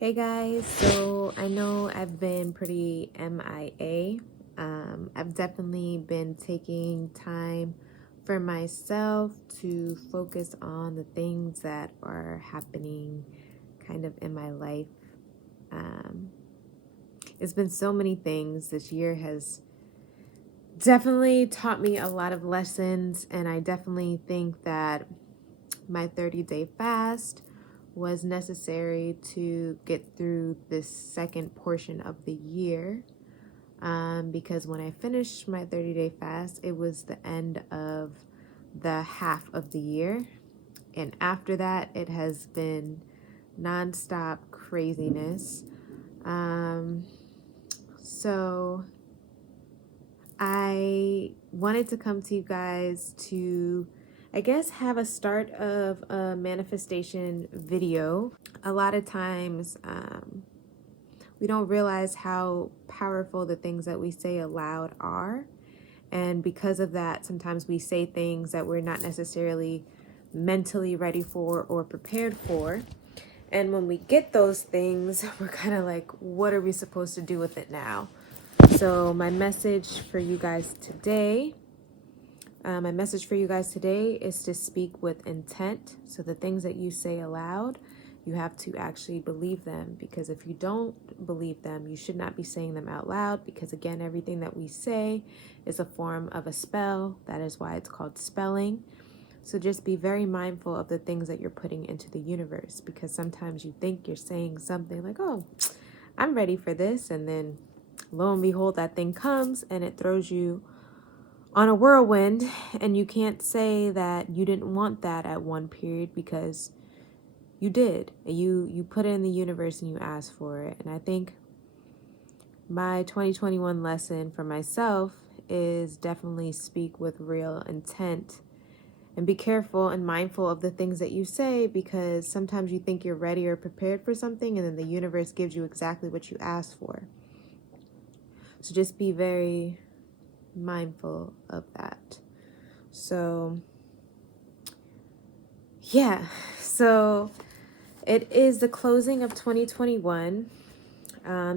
Hey guys, so I know I've been pretty MIA. I've definitely been taking time for myself to focus on the things that are happening kind of in my life. Um, it's been so many things. This year has definitely taught me a lot of lessons, and I definitely think that my 30-day fast was necessary to get through this second portion of the year, because when I finished my 30-day fast, it was the end of the half of the year, and after that it has been nonstop craziness. So I wanted to come to you guys to, I guess, have a start of a manifestation video. A lot of times, we don't realize how powerful the things that we say aloud are. And because of that, sometimes we say things that we're not necessarily mentally ready for or prepared for. And when we get those things, we're kind of like, what are we supposed to do with it now? So my message for you guys today is to speak with intent. So the things that you say aloud, you have to actually believe them, because if you don't believe them, you should not be saying them out loud, because again, everything that we say is a form of a spell. That is why it's called spelling. So just be very mindful of the things that you're putting into the universe, because sometimes you think you're saying something like, oh, I'm ready for this, and then lo and behold, that thing comes and it throws you on a whirlwind, and you can't say that you didn't want that at one period, because you did. You put it in the universe and you asked for it. And I think my 2021 lesson for myself is definitely speak with real intent and be careful and mindful of the things that you say, because sometimes you think you're ready or prepared for something, and then the universe gives you exactly what you asked for. So just be very mindful of that. So yeah, so it is the closing of 2021.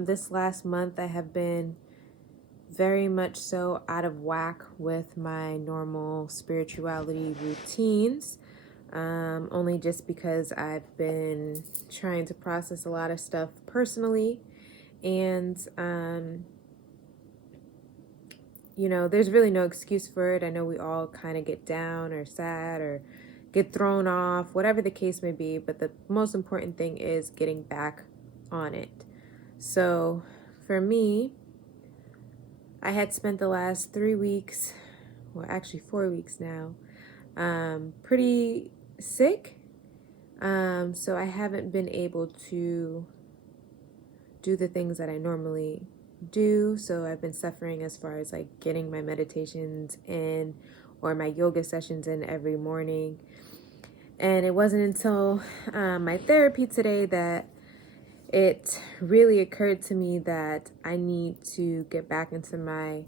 This last month I have been very much so out of whack with my normal spirituality routines, only just because I've been trying to process a lot of stuff personally, and there's really no excuse for it. I know we all kind of get down or sad or get thrown off, whatever the case may be, but the most important thing is getting back on it. So for me, I had spent the last 3 weeks, well, actually 4 weeks now, pretty sick. So I haven't been able to do the things that I normally do. So I've been suffering as far as like getting my meditations in or my yoga sessions in every morning. And it wasn't until my therapy today that it really occurred to me that I need to get back into my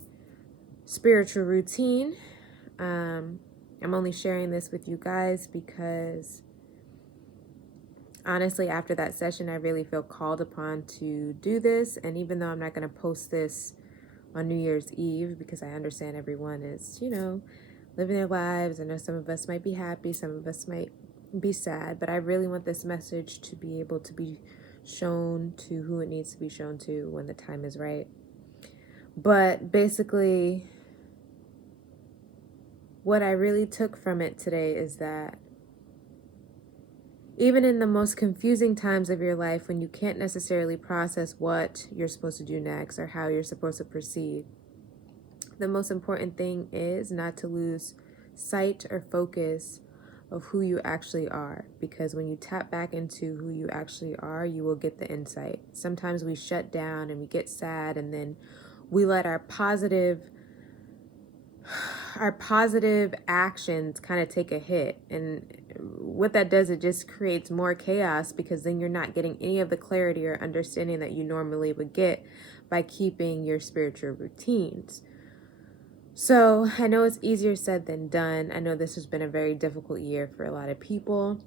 spiritual routine. I'm only sharing this with you guys because honestly, after that session, I really feel called upon to do this. And even though I'm not going to post this on New Year's Eve, because I understand everyone is, living their lives. I know some of us might be happy, some of us might be sad, but I really want this message to be able to be shown to who it needs to be shown to when the time is right. But basically, what I really took from it today is that even in the most confusing times of your life, when you can't necessarily process what you're supposed to do next or how you're supposed to proceed, the most important thing is not to lose sight or focus of who you actually are. Because when you tap back into who you actually are, you will get the insight. Sometimes we shut down and we get sad, and then we let our positive actions kind of take a hit. And what that does, it just creates more chaos, because then you're not getting any of the clarity or understanding that you normally would get by keeping your spiritual routines. So I know it's easier said than done. I know this has been a very difficult year for a lot of people.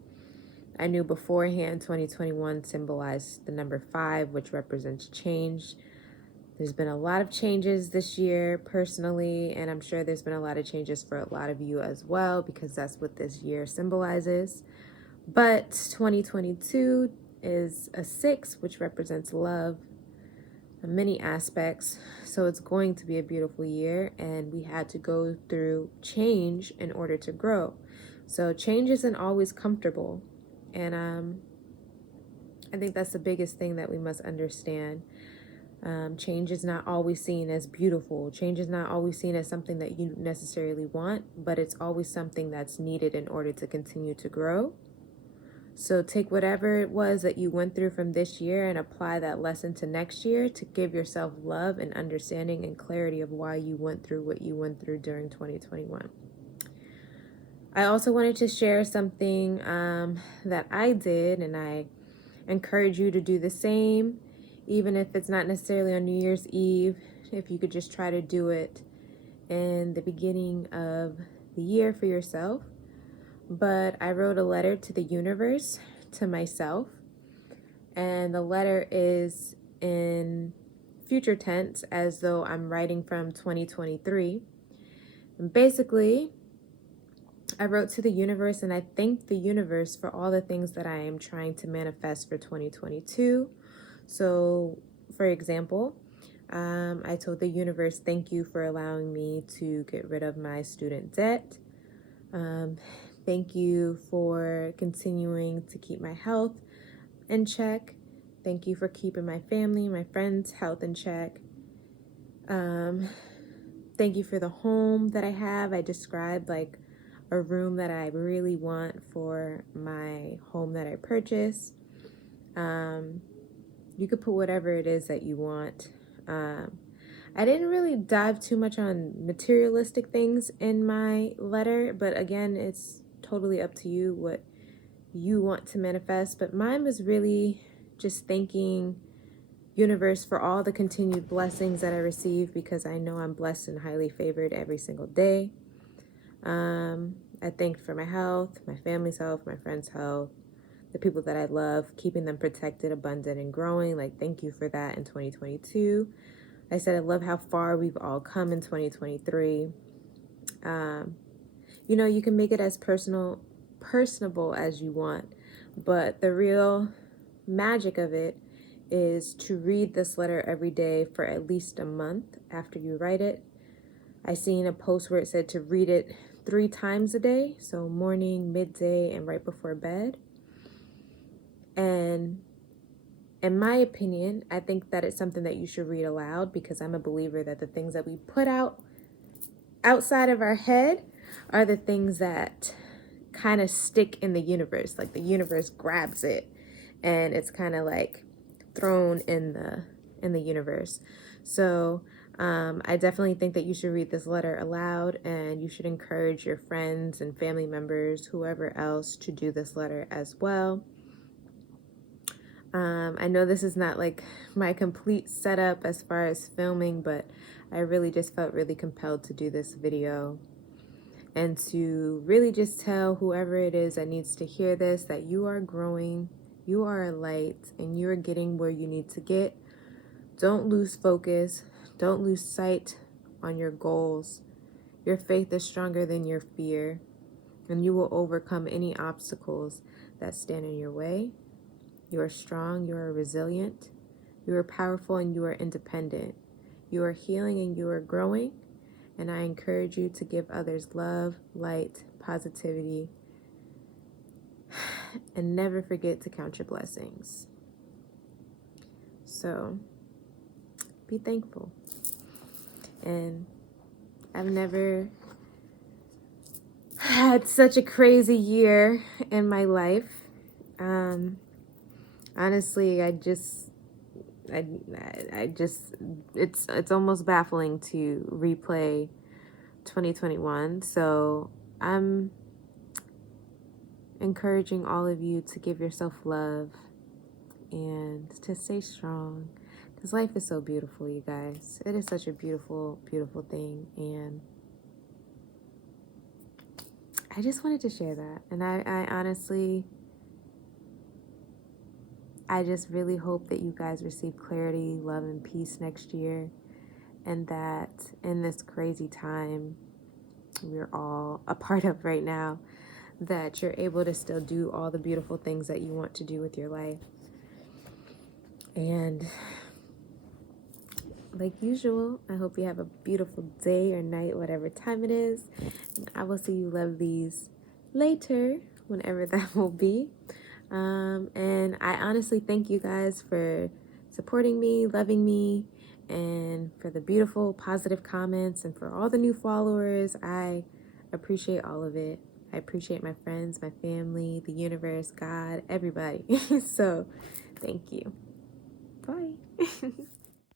I knew beforehand 2021 symbolized the number 5, which represents change. There's been a lot of changes this year personally, and I'm sure there's been a lot of changes for a lot of you as well, because that's what this year symbolizes. But 2022 is a 6, which represents love in many aspects. So it's going to be a beautiful year, and we had to go through change in order to grow. So change isn't always comfortable, and I think that's the biggest thing that we must understand. Change is not always seen as beautiful. Change is not always seen as something that you necessarily want, but it's always something that's needed in order to continue to grow. So take whatever it was that you went through from this year and apply that lesson to next year to give yourself love and understanding and clarity of why you went through what you went through during 2021. I also wanted to share something that I did, and I encourage you to do the same, even if it's not necessarily on New Year's Eve. If you could just try to do it in the beginning of the year for yourself. But I wrote a letter to the universe, to myself, and the letter is in future tense, as though I'm writing from 2023. And basically, I wrote to the universe, and I thanked the universe for all the things that I am trying to manifest for 2022. So, for example, I told the universe, thank you for allowing me to get rid of my student debt. Thank you for continuing to keep my health in check. Thank you for keeping my family, my friends' health in check. Thank you for the home that I have. I described like a room that I really want for my home that I purchased. You could put whatever it is that you want. I didn't really dive too much on materialistic things in my letter, but again, it's totally up to you what you want to manifest. But mine was really just thanking universe for all the continued blessings that I receive, because I know I'm blessed and highly favored every single day. I thanked for my health, my family's health, my friends' health, the people that I love, keeping them protected, abundant, and growing. Like, thank you for that in 2022. I said I love how far we've all come in 2023. You know, you can make it as personable as you want, but the real magic of it is to read this letter every day for at least a month after you write it. I seen a post where it said to read it 3 times a day, so morning, midday, and right before bed. And in my opinion, I think that it's something that you should read aloud, because I'm a believer that the things that we put out outside of our head are the things that kind of stick in the universe. Like the universe grabs it and it's kind of like thrown in the universe. So I definitely think that you should read this letter aloud, and you should encourage your friends and family members, whoever else, to do this letter as well. I know this is not like my complete setup as far as filming, but I really just felt really compelled to do this video and to really just tell whoever it is that needs to hear this that you are growing, you are a light, and you are getting where you need to get. Don't lose focus. Don't lose sight on your goals. Your faith is stronger than your fear, and you will overcome any obstacles that stand in your way. You are strong, you are resilient, you are powerful, and you are independent. You are healing and you are growing, and I encourage you to give others love, light, positivity, and never forget to count your blessings. So, be thankful. And I've never had such a crazy year in my life. Honestly, it's almost baffling to replay 2021. So I'm encouraging all of you to give yourself love and to stay strong, because life is so beautiful, you guys. It is such a beautiful, beautiful thing, and I just wanted to share that. And I honestly I just really hope that you guys receive clarity, love, and peace next year, and that in this crazy time we're all a part of right now, that you're able to still do all the beautiful things that you want to do with your life. And like usual, I hope you have a beautiful day or night, whatever time it is. And I will see you lovelies later, whenever that will be. And I honestly thank you guys for supporting me, loving me, and for the beautiful positive comments, and for all the new followers. I appreciate all of it. I appreciate my friends, my family, the universe, God, everybody. So thank you. Bye.